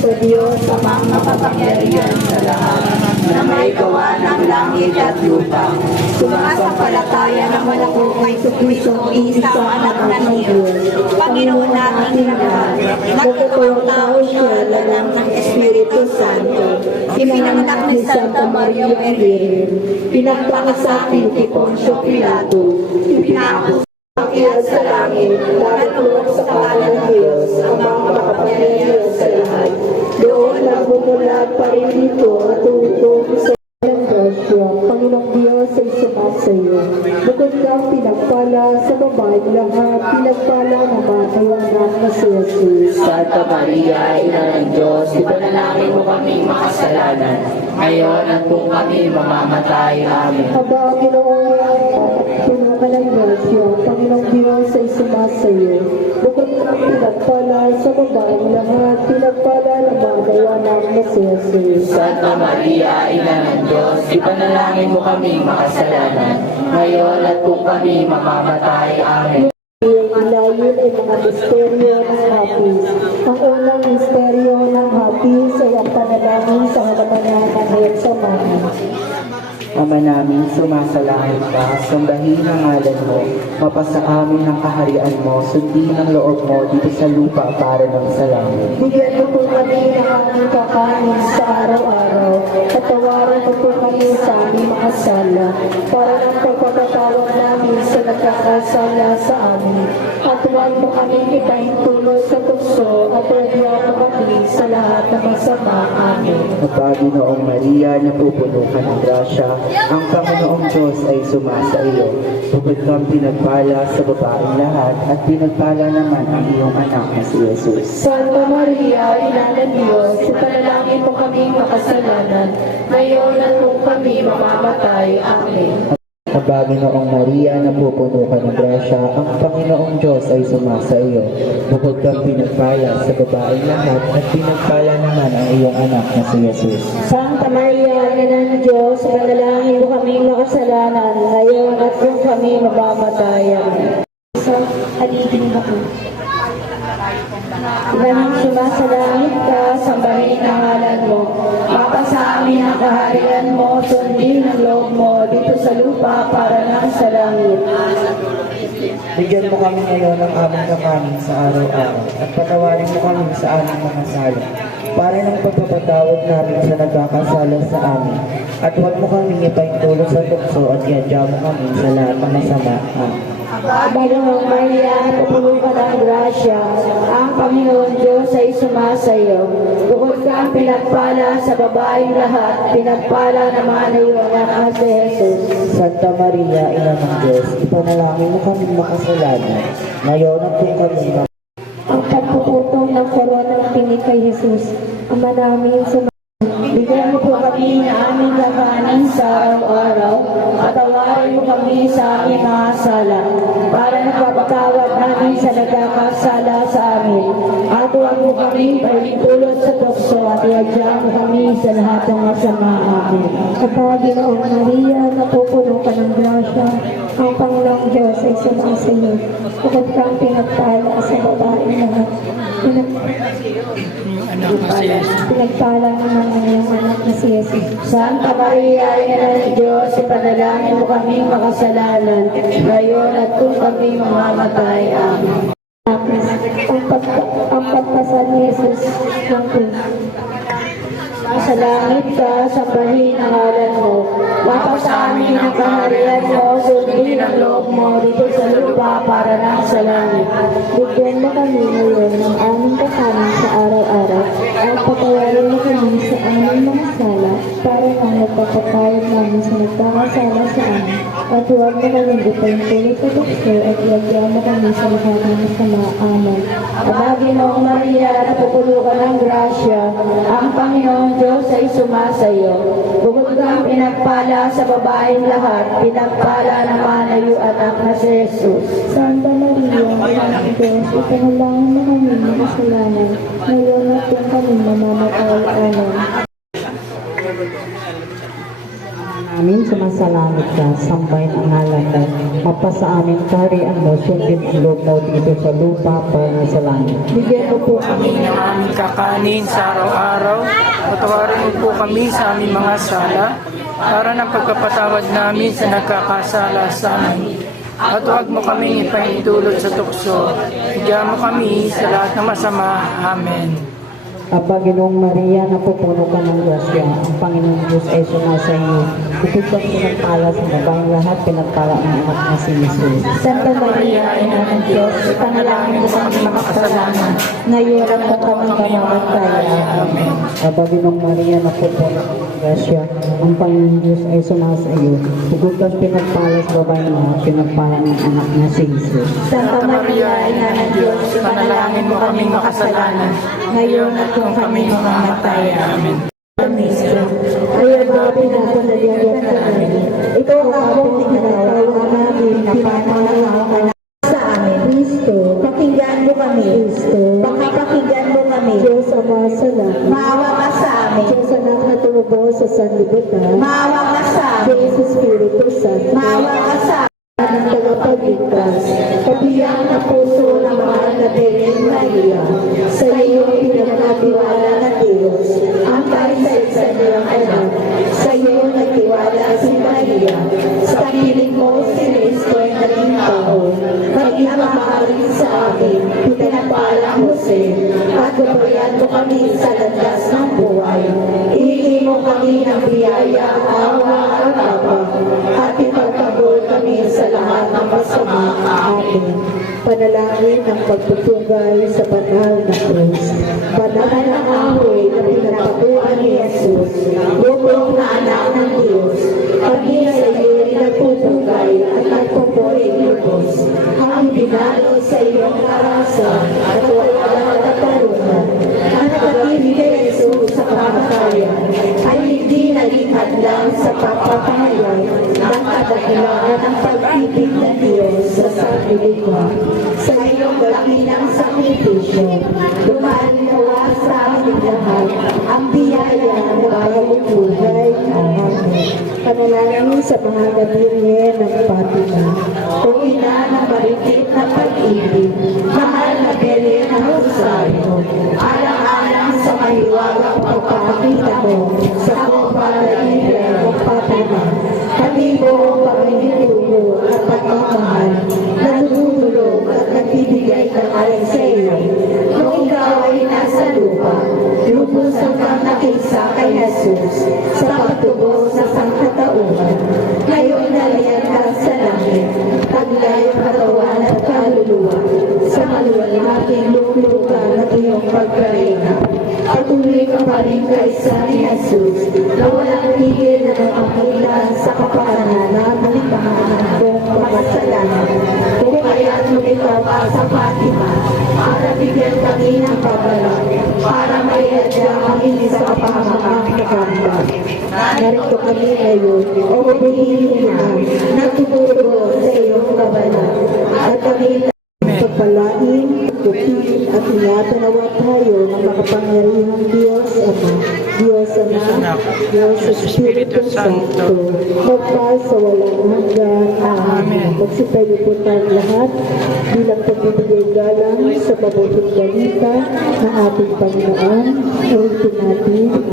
sa Diyos amang makapangyarihan sa lahat, na may gawa ng langit at lupa. Sumasampalataya naman ako kay Kristo, isang anak ng Diyos, Panginoon nating lahat. Nagkatawang tao siya, lanang ng Espiritu Santo. Ipinanganak ni Santa Maria Virgen. Pinagpakasakin kay Poncio Pilato. Ipinako sa langit, natulog sa kanan ng Diyos, amang makapangyarihan sa lahat. Doon nagmumulat pa rin dito at tutong sa grasya. Panginoong Diyos ay sumasayo. Bukod kang pinagpala sa babae lahat, pinagpala naman ay ang anak na si Jesus. Santa Maria, Ina ng Diyos, ipanalangin mo kaming makasalanan, ngayon at kung kami mamamatay. Amen. Aba, Puno ka ng grasya, Panginoong Diyos ay sumasayo. Bukod kang pinagpala sa babae lahat, pinagpala naman ay ang anak na si Jesus. Santa Maria, Ina ng Diyos, ipanalangin mo kaming makasalanan, ngayon at kung kami mamamatay. Amen. Ang ilayin ay mga misteryo ng hapis. Ang unang misteryo ng hapis ay ang panalangin sa halaman ng Getsemani. Ama namin, sumasalangit ka, sambahin ang ngalan mo, mapasa amin ang kaharian mo, sundin ang loob mo dito sa lupa para ng sa langit. Bigyan mo po kami ng aming kakanin sa araw-araw, at tawaran mo po kami sa aming mga sala, para ng pagpapatawag namin sa nagkakasala sa amin. At huwag mo kami ipahintulot sa tukso, at radyan mo kami sa lahat ng masama. Amen. At Panginoong Maria, napupuno ka ng grasya, ang Panginoong Diyos ay sumasa iyo. Bukod kang pinagpala sa babaeng lahat, at pinagpala naman ang iyong anak na si Jesus. Santa Maria, Ina ng Diyos, ipanalangin mo kaming makasalanan, ngayon at kung kami mamamatay. Amen. Ang Panginoong Maria, napupuno ka ng grasya, ang Panginoong Diyos ay sumasa iyo. Bukod kang pinagpala sa babaeng lahat, at pinagpala naman ang iyong anak na si Jesus. Santa Maria, Ina ng Diyos, ipanalangin mo kaming makasalanan, ngayon at kung kami mamamatay. Amen. So, halipin ba ko? Ilang sumasalangit ka, sambahin ang ngalan mo. Mapasa amin ang kaharian mo, sundin ang loob mo dito sa lupa para nang sa langit. Bigyan mo kami ngayon ng aming kakanin sa araw-araw, at patawarin mo kami sa aming mga sala, para ng pagpapatawad namin sa nagkakasala sa amin. At huwag mo kami ipahintulot sa tukso, at iadya mo kami sa lahat ng masama. Panginoong Maria, napupuno ka ng grasya, ang Panginoon Diyos ay sumasayo. Bukod kang pinagpala sa babaeng lahat, pinagpala naman ay iyong anak na si Jesus. Santa Maria, Ina ng Diyos, ipanalangin mo kami makasalanan, ngayon at kung kami Ang pagpuputong ng koronang pinig kay Jesus, Ama namin sa bigyan mo po kami na aming kakanin sa araw-araw, at tawarin mo kami sa aming mga sala, para nagpapatawad namin sa nagkakasala sa amin. At huwag mo kami pahintulot sa tukso, at iadya mo kami sa lahat ng masama. Amen. Kapag Ginoong Maria, napupuno ka ng grasya, ang Panginoong Diyos ay sumasayo. Bukod kang pinagpala sa babaeng lahat, pinagpala naman ang iyong anak na si Jesus. Santa Maria, Ina ng Diyos, ipanalangin mo kaming makasalanan, ngayon at kung kami mamamatay. Amen. Ang pagpasal ni Jesus ng krus. Sa langit ka, sambahin ang ngalan mo. Mapasa amin ang kaharian mo, sundin ang loob mo dito sa lupa para nang sa langit. Bigyan mo kami ngayon ng aming kakanin sa araw-araw, at patawarin mo kami sa aming mga sala, para nang nagpapatawad namin sa nagkakasala sa amin. At huwag mo kami ipahintulot sa tukso, at iadya mo kami sa lahat ng masama. Amen. Aba, Ginoong Maria, napupuno ka ng grasya, ang Panginoong Diyos ay sumasayo. Bukod kang pinagpala sa babaeng lahat, pinagpala naman ay iyong anak na si Jesus. Santa Maria, Ina ng Diyos, ipanalangin mo kami ng kasalanan, ngayon at kung kami mamamatay. Amen. Amin, sumasayo. nasa langit ka, sambahin ang ngalan mo. Mapasa amin kaharian mo, sundin ang loob mo dito sa lupa para sa langit. Bigyan mo po Kami ng aming kakanin sa araw-araw. Patawarin mo po kami sa aming mga sala para ng pagkapatawad namin sa nagkakasala sa amin. At huwag mo kaming ipaintulot sa tukso. Bigyan mo kami sa lahat ng masama. Amen. Panginoong Maria, napupuno ka ng grasya. Ang Panginoong Diyos ay sumasa iyo. Bukod kang pinagpala sa babaeng lahat, pinagpala ang anak na si Jesus. Santa Maria, Ina ng Diyos, panalangin mo sa aming mga kasalanan, ngayon at kung kami kamamataya. Amen. Panginoong Maria, napupuno ka ng grasya. Ang Panginoong Diyos ay sumasa iyo. Bukod kang pinagpala sa babaeng lahat, pinagpala ang anak na si Jesus. Santa Maria, Ina ng Diyos, panalangin mo kaming makasalanan, ngayon at kung kami mamamataya. Amen. Kaya mga pinapanalangin ka namin, ito ang akong tinatawag namin na panalangin sa amin. Kristo, pakinggan mo kami. Kristo, pakapakinggan mo kami. Diyos Ama sa langit, maawa ka sa amin. Diyos Anak na tumubo sa sanlibutan, maawa ka sa amin. Diyos Espiritu Santo, maawa ka sa amin. Ng tagapagligtas, kabiyak na puso ng mahal na Birhen Maria, sa iyo pinagkatiwala ng Diyos, ang kaisa-isa niyang anak, sa iyo nagtiwala si Maria, sa piling mo si Cristo ay naging tao, maging mamahalin sa amin, pinagpalang Jose, at gabayan mo kami sa landas ng buhay, ihingi mo kami ng biyaya, awa at tapang, at ipagtanggol kami sa lahat ng masama. Amen. Panalangin ng pagtutugay sa banal na krus. Banal na ahoy na pinagpatuan ni Jesus, bubong na anak ng Diyos, kami sa iyo nagpupugay at nagpupuring lubos. Ang binalo sa iyong karasan at walang katalunan, ang nakatili kay Jesus sa kamatayan, ay hindi naging hadlang sa pagpapahayag ng kadahilan ng pag-ibig ng Diyos sa sanlibutan. Sa iyong dakilang sakripisyo, dumaan nawa sa ating lahat ang biyaya ng bagong buhay. Amen. Panalangin sa mga Birhen ng Fatima, o ina ng maritit na pag-ibig, mahal na Birhen ng Rosario, alang-alang sa mahiwagang pagpapakita mo sa Comparative ng Fatima, kami buong pagmimilulo at pagmamahal, nagdudulog at nagbibigay kamay sa iyo. Kung ikaw ay nasa lupa, lubusan kang nakisa kay Jesus sa pagtubos sa sangkatauhan. Ngayon nalayan ka sa langit, taglay ang katawan at kaluluwa, sa maluwalhating lulugan at iyong pagkarina. Patuloy ka pa rin kaysa ni Jesus, na walang tigil na nangangailan sa kapakanan at maligtahan kong makasalanan. Kung kaya't lumitaw ka sa Fatima, para bigyan kami ng pagala, para maiadya ang hindi sa kapahamaang kakanta. Narito kami ngayon, o humihingi na, nagtuturo sa iyong kabalan, at kami pagpalain, tukin at ingatan nawa tayo ng makapangyarihang Diyos Ama, Diyos Anak, Diyos Espiritu Santo, magpal sa walang hanggan. Amen. Magsitayo po tayong lahat bilang pagbibigay galang sa mabuting balita ng ating Panginoon. Ulitin natin.